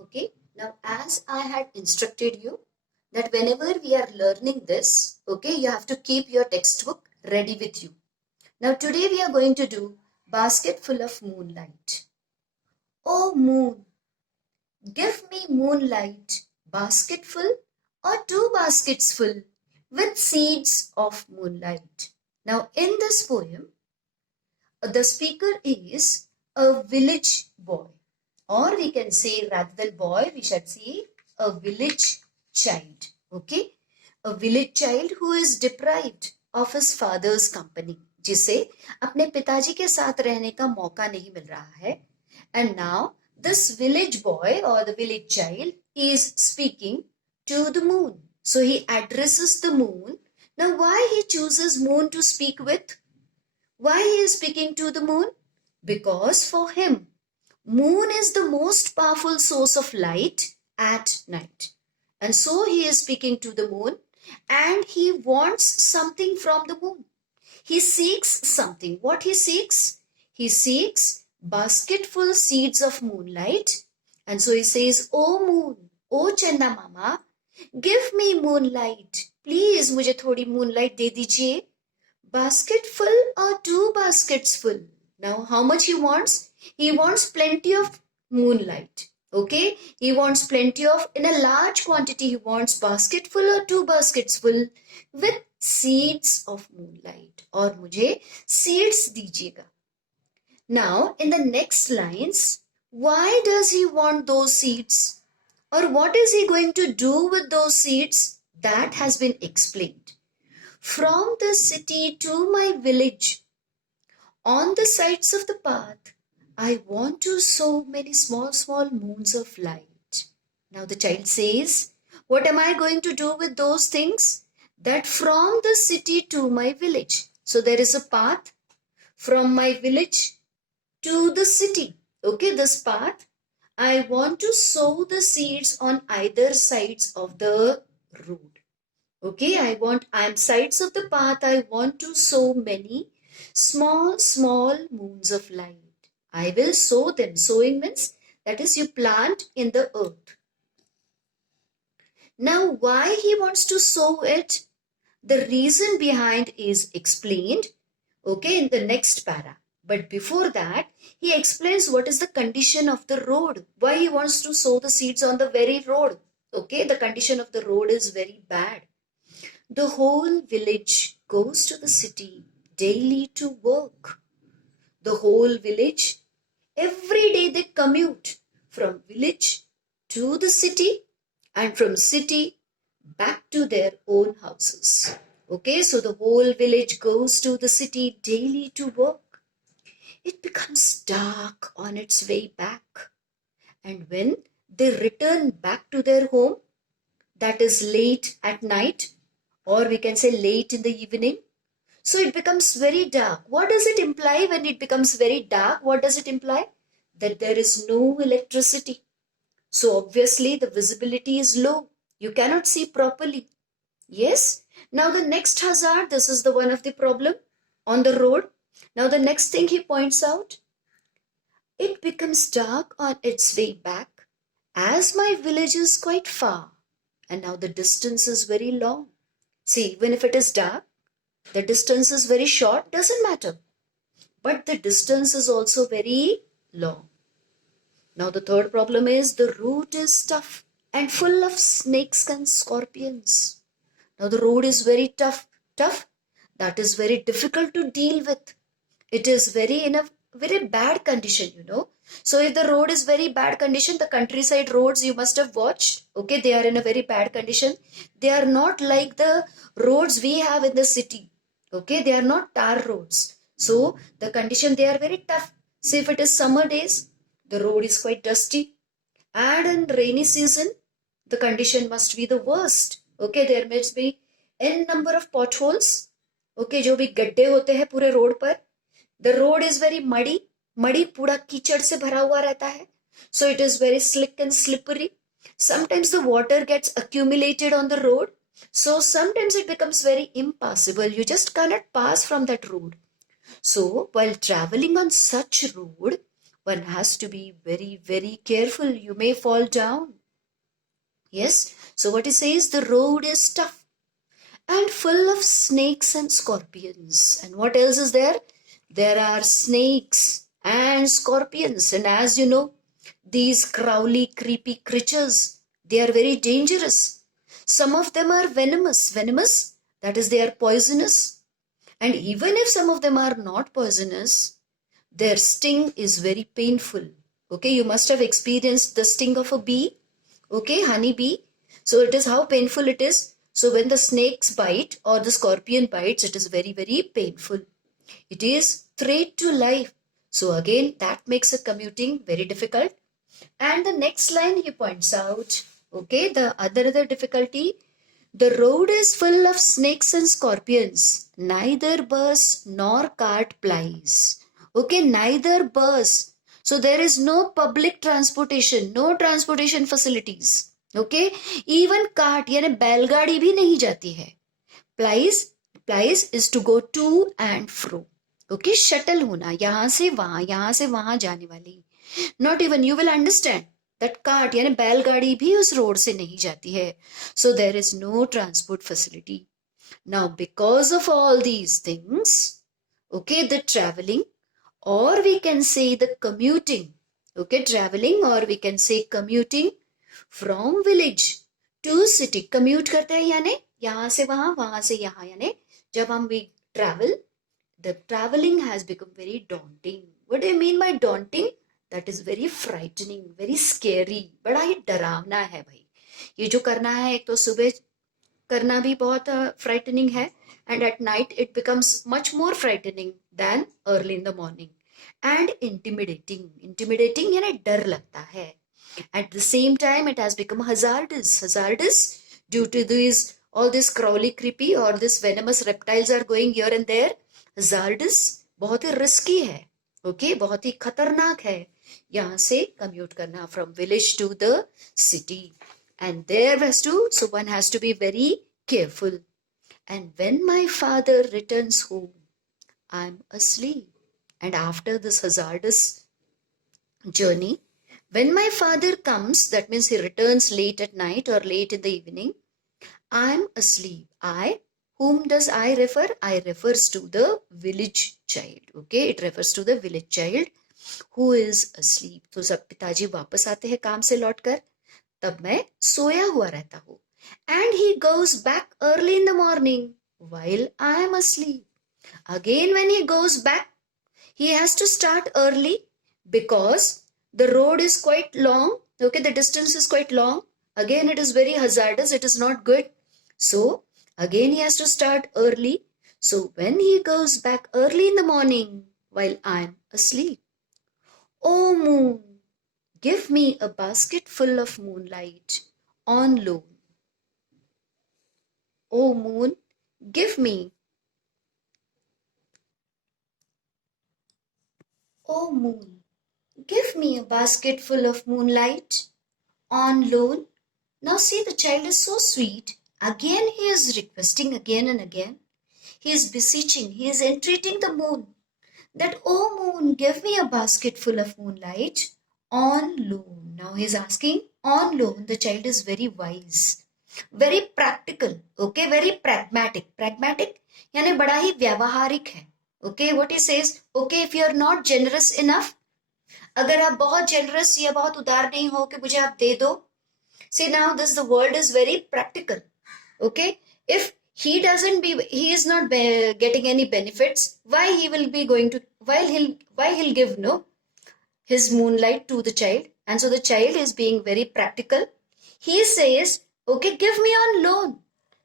Okay, now as I had instructed you that whenever we are learning this, okay, you have to keep your textbook ready with you. Now today we are going to do basket full of moonlight. Oh moon, give me moonlight, basketful or two baskets full with seeds of moonlight. Now in this poem, the speaker is a village boy, or we can say rather than boy, we should say a village child. Okay, a village child who is deprived of his father's company, जिसे अपने पिताजी के साथ रहने का मौका नहीं मिल रहा है. And now this village boy or the village child is speaking to the moon. So he addresses the moon. Now why he chooses moon to speak with? Why he is speaking to the moon? Because for him, moon is the most powerful source of light at night. And so he is speaking to the moon and he wants something from the moon. He seeks something. What he seeks? He seeks basketful seeds of moonlight. And so he says, "Oh moon, oh Chanda Mama, give me moonlight. Please मुझे थोड़ी moonlight दे दीजिए." Basket full or two baskets full? Now, how much he wants? He wants plenty of moonlight. Okay, he wants plenty of, in a large quantity, he wants basket full or two baskets full with seeds of moonlight. और मुझे seeds दीजिएगा. Now, in the next lines, why does he want those seeds? Or what is he going to do with those seeds? That has been explained. From the city to my village, on the sides of the path, I want to sow many small moons of light. Now the child says, what am I going to do with those things? That from the city to my village. So there is a path from my village to the city. Okay, this path, I want to sow the seeds on either sides of the road. Okay, I'm sides of the path, I want to sow many small moons of light. I will sow them. Sowing means that is you plant in the earth. Now why he wants to sow it? The reason behind is explained, okay, in the next para. But before that, he explains what is the condition of the road. Why he wants to sow the seeds on the very road. Okay, the condition of the road is very bad. The whole village goes to the city daily to work. The whole village, every day they commute from village to the city and from city back to their own houses. Okay, so the whole village goes to the city daily to work. It becomes dark on its way back. And when they return back to their home, that is late at night, or we can say late in the evening. So it becomes very dark. What does it imply when it becomes very dark? What does it imply? That there is no electricity. So obviously the visibility is low. You cannot see properly. Yes? Now the next hazard, this is the one of the problem on the road. Now the next thing he points out, it becomes dark on its way back as my village is quite far. And now the distance is very long. See, even if it is dark, the distance is very short, doesn't matter. But the distance is also very long. Now the third problem is the route is tough and full of snakes and scorpions. Now the road is very tough. That is very difficult to deal with. It is in a very bad condition, you know. So if the road is very bad condition, the countryside roads you must have watched, okay, they are in a very bad condition. They are not like the roads we have in the city. Okay, they are not tar roads. So the condition, they are very tough. See, if it is summer days, the road is quite dusty. And in rainy season, the condition must be the worst. Okay, there must be n number of potholes. Okay, जो भी गड्ढे होते हैं पूरे road पर. The road is very muddy. मड़ी पूरा कीचड़ से भरा हुआ रहता है. So it is very slick and slippery. Sometimes the water gets accumulated on the road. So sometimes it becomes very impassable. You just cannot pass from that road. So while traveling on such road, one has to be very, very careful. You may fall down. Yes. So what he says, the road is tough and full of snakes and scorpions. And what else is there? There are snakes and scorpions. And as you know, these crawly, creepy creatures, they are very dangerous. Some of them are venomous. Venomous, that is, they are poisonous. And even if some of them are not poisonous, their sting is very painful. Okay, you must have experienced the sting of a bee. Okay, honey bee. So it is how painful it is. So when the snakes bite or the scorpion bites, it is very, very painful. It is threat to life. So again, that makes a commuting very difficult. And the next line he points out, okay, the other difficulty, the road is full of snakes and scorpions. Neither bus nor cart plies. Okay, neither bus. So there is no public transportation, no transportation facilities. Okay, even cart यानी बैलगाड़ी भी नहीं जाती है. Plies is to go to and fro. Okay, shuttle होना, यहाँ से वहां जाने वाली. Not even, you will understand that cart यानी बैलगाड़ी भी उस रोड से नहीं जाती है. So there is no transport facility. Now because of all these things, okay, the traveling, or we can say the commuting, okay, traveling or we can say commuting from village to city. Commute करते हैं यानी यहाँ से वहां से यहाँ, यानी जब हम we travel, the traveling has become very daunting. What do you mean by daunting? That is very frightening, very scary. बड़ा ही डरावना है भाई. ये जो करना है, एक तो सुबह करना भी बहुत frightening है, and at night it becomes much more frightening than early in the morning. And intimidating यानी डर लगता है. At the same time, it has become hazardous due to all these crawly, creepy or this venomous reptiles are going here and there. Hazardous, बहुत ही risky है. Okay, बहुत ही खतरनाक है यहाँ से commute करना from village to the city. And there so one has to be very careful. And when my father returns home, I'm asleep. And after this hazardous journey, when my father comes, that means he returns late at night or late in the evening, I'm asleep. Whom does I refer? I refers to the village child. Okay, it refers to the village child who is asleep. तो जब पिताजी वापस आते हैं काम से लौटकर, तब मैं सोया हुआ रहता हूँ. And he goes back early in the morning while I am asleep. Again, when he goes back, he has to start early because the road is quite long. Okay, the distance is quite long. Again, it is very hazardous. It is not good. So, again, he has to start early. So, when he goes back early in the morning while I am asleep, oh moon, give me a basket full of moonlight on loan. Oh moon, give me. Oh moon, give me a basket full of moonlight on loan. Now see, the child is so sweet. Again he is requesting again and again. He is beseeching, he is entreating the moon that, oh moon, give me a basket full of moonlight on loan. Now he is asking on loan. The child is very wise, very practical, okay, very pragmatic. Pragmatic यानी बड़ा ही व्यावहारिक है. Okay, what he says, okay, if you are not generous enough, अगर आप बहुत generous या बहुत उदार नहीं हो कि मुझे आप दे दो. See, now the world is very practical. Okay, if he is not getting any benefits, why he'll give his moonlight to the child. And so the child is being very practical. He says, okay, give me on loan.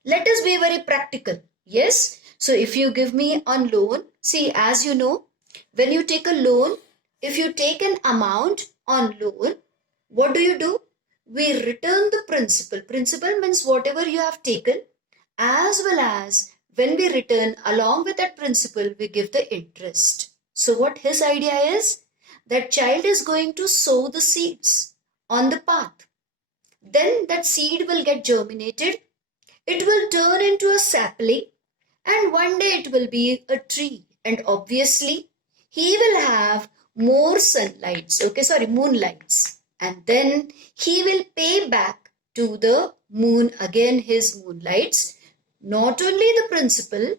Let us be very practical. Yes. So if you give me on loan, see, as you know, when you take a loan, if you take an amount on loan, what do? We return the principal. Principal means whatever you have taken, as well as when we return along with that principal, we give the interest. So what his idea is, that child is going to sow the seeds on the path. Then that seed will get germinated. It will turn into a sapling, and one day it will be a tree. And obviously, he will have more sunlights, okay, sorry, moonlights. And then he will pay back to the moon again his moonlights, not only the principal,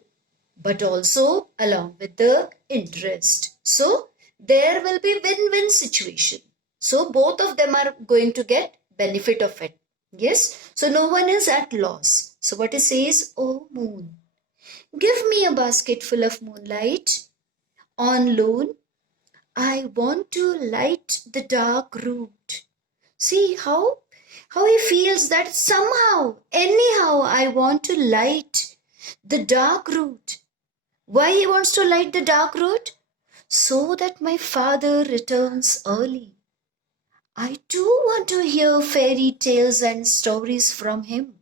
but also along with the interest. So there will be win-win situation. So both of them are going to get benefit of it. Yes. So no one is at loss. So what it says, oh moon, give me a basket full of moonlight. On loan, I want to light the dark route. See how he feels that somehow, anyhow, I want to light the dark route. Why he wants to light the dark road? So that my father returns early. I too want to hear fairy tales and stories from him.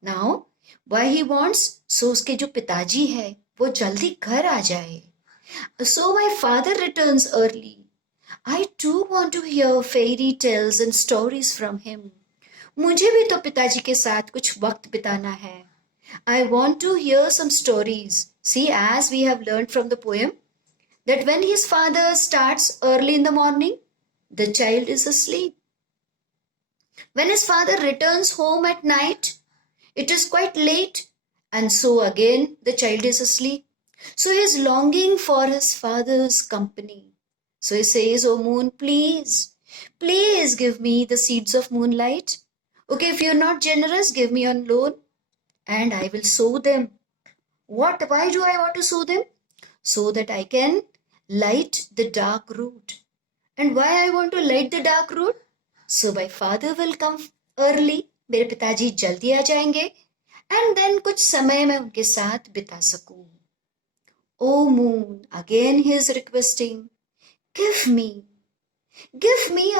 Now, why he wants? So उसके जो पिताजी है वो जल्दी घर आ जाए. So my father returns early. I too want to hear fairy tales and stories from him. मुझे भी तो पिताजी के साथ कुछ वक्त बिताना है. I want to hear some stories. See, as we have learned from the poem, that when his father starts early in the morning, the child is asleep. When his father returns home at night, it is quite late, and so again the child is asleep. So he is longing for his father's company. So he says, oh moon, please, please give me the seeds of moonlight. Okay, if you're not generous, give me on loan and I will sow them. What? Why do I want to sow them? So that I can light the dark road. And why I want to light the dark road? So my father will come early. मेरे पिताजी जल्दी आ जाएंगे. And then कुछ समय मैं उनके साथ बिता सकूं. Oh moon, again he is requesting, give me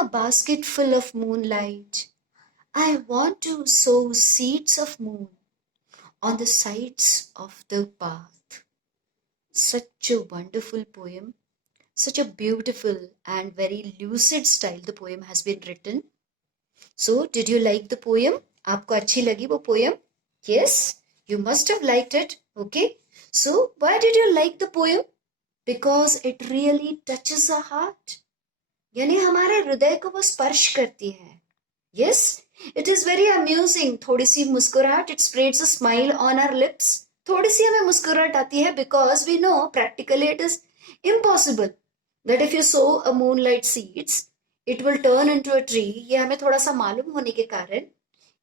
a basket full of moonlight. I want to sow seeds of moon on the sides of the path. Such a wonderful poem, such a beautiful and very lucid style the poem has been written. So, did you like the poem? आपको अच्छी लगी वो poem? Yes, you must have liked it. Okay. So, why did you like the poem? Because it really touches our heart. यानी हमारे हृदय को वो स्पर्श करती है. Yes, it is very amusing. थोड़ी सी मुस्कुराहट, it spreads a smile on our lips. थोड़ी सी हमें मुस्कुराहट आती है because we know practically it is impossible that if you sow a moonlight seeds, it will turn into a tree. ये हमें थोड़ा सा मालूम होने के कारण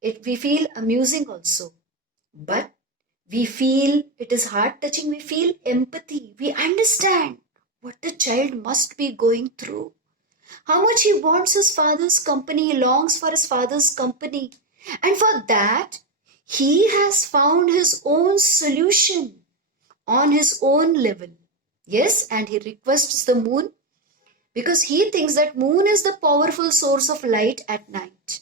we feel amusing also. But we feel it is heart touching. We feel empathy. We understand what the child must be going through. How much he wants his father's company, he longs for his father's company. And for that, he has found his own solution on his own level. Yes, and he requests the moon because he thinks that moon is the powerful source of light at night.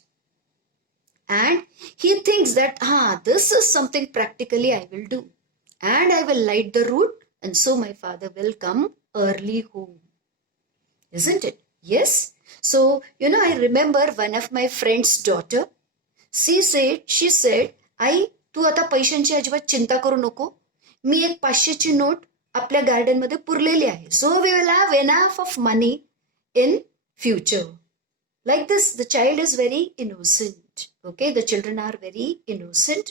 And he thinks that, this is something practically I will do. And I will light the route and so my father will come early home. Isn't it? Yes. So, I remember one of my friend's daughter. She said, आई तू आता पैशांची अजिबात चिंता करू नको. मी एक 500ची note आपल्या garden मध्ये पुरलेली आहे. So we will have enough of money in future. Like this, the child is very innocent. Okay, the children are very innocent.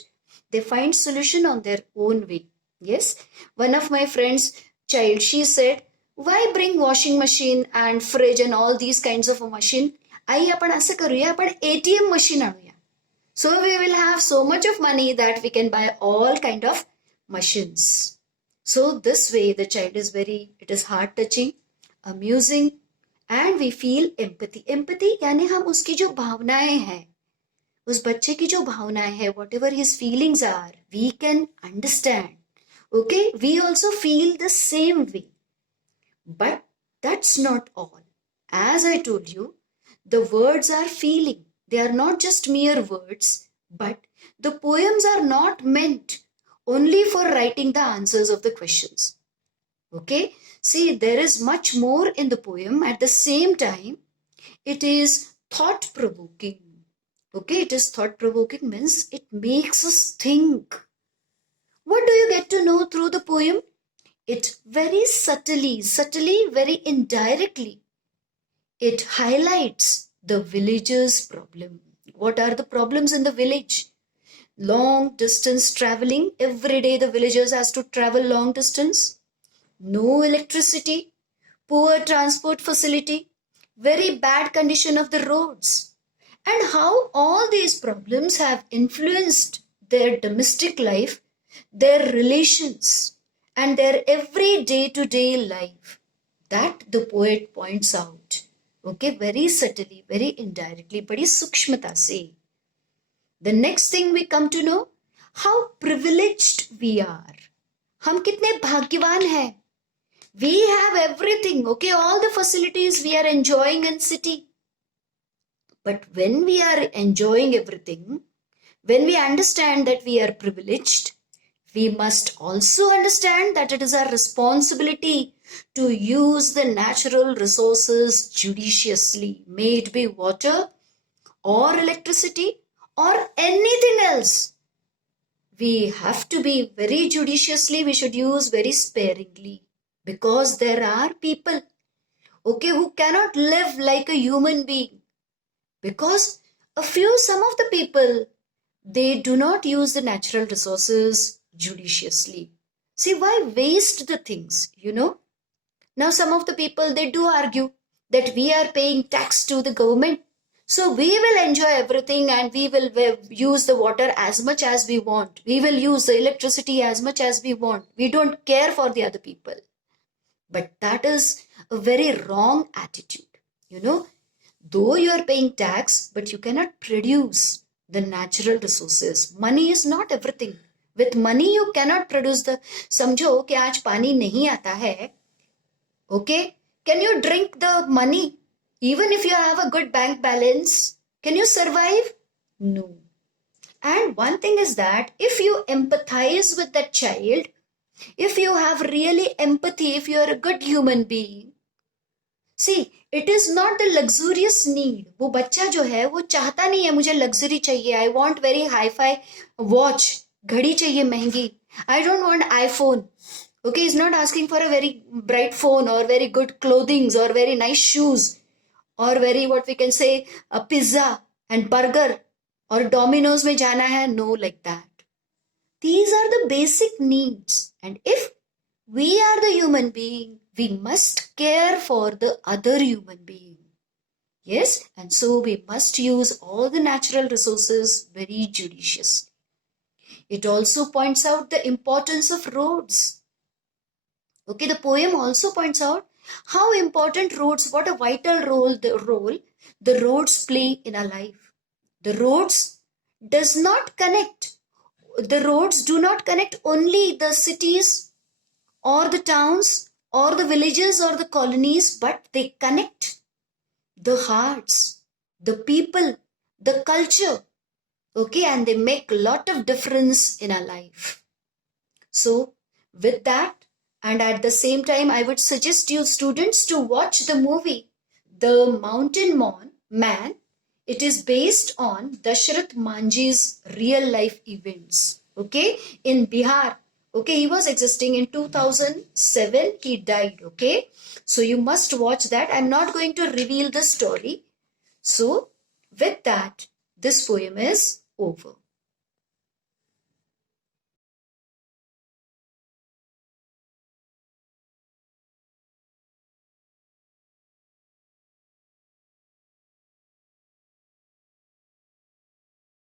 They find solution on their own way. Yes. One of my friend's child, she said, why bring washing machine and fridge and all these kinds of a machine? आई आपण असं करूया, आपण ATM machine आणूया. So we will have so much of money that we can buy all kind of machines. So this way the child is it is heart touching, amusing, and we feel empathy. Empathy यानी हम उसकी जो भावनाएं हैं, उस बच्चे की जो भावनाएं हैं, whatever his feelings are, we can understand. Okay, we also feel the same way. But that's not all. As I told you, the words are feeling. They are not just mere words, but the poems are not meant only for writing the answers of the questions. Okay? See, there is much more in the poem. At the same time, it is thought-provoking. Okay, it is thought-provoking means it makes us think. What do you get to know through the poem? it very subtly, very indirectly, it highlights the villager's problem. What are the problems in the village? Long distance traveling. Every day the villagers has to travel long distance. No electricity, poor transport facility, very bad condition of the roads. And how all these problems have influenced their domestic life, their relations, and their every day-to-day life. That the poet points out. Okay, very subtly, very indirectly, बड़ी सूक्ष्मता से. The next thing we come to know, how privileged we are. हम कितने भाग्यवान हैं. We have everything, okay, all the facilities we are enjoying in city. But when we are enjoying everything, when we understand that we are privileged, we must also understand that it is our responsibility to use the natural resources judiciously, may it be water or electricity or anything else. We have to be very judiciously, we should use very sparingly, because there are people, okay, who cannot live like a human being, because some of the people, they do not use the natural resources judiciously. See, why waste the things, Now some of the people, they do argue that we are paying tax to the government, so we will enjoy everything and we will use the water as much as we want. We will use the electricity as much as we want. We don't care for the other people. But that is a very wrong attitude, Though you are paying tax, but you cannot produce the natural resources. Money is not everything. With money, you cannot produce the... समझो कि आज पानी नहीं आता है. Okay? Can you drink the money? Even if you have a good bank balance, can you survive? No. And one thing is that if you empathize with that child, if you have really empathy, if you are a good human being, see, it is not the luxurious need. वो बच्चा जो है वो चाहता नहीं है मुझे luxury चाहिए. I want very hi-fi watch. घड़ी चाहिए महंगी. I don't want iPhone. Okay, he's not asking for a very bright phone or very good clothing or very nice shoes or very, what we can say, a pizza and burger or Domino's में जाना है. No, like that. These are the basic needs. And if we are the human being, we must care for the other human being. Yes, and so we must use all the natural resources very judiciously. It also points out the importance of roads. Okay, the poem also points out how important roads, what a vital role the roads play in our life. The roads do not connect only the cities or the towns or the villages or the colonies, but they connect the hearts, the people, the culture, okay, and they make a lot of difference in our life. So with that, and at the same time, I would suggest you students to watch the movie The Mountain Man. It is based on Dashrath Manjhi's real life events, okay, in Bihar. Okay, he was existing in 2007. He died, okay. So you must watch that. I'm not going to reveal the story. So with that, this poem is over.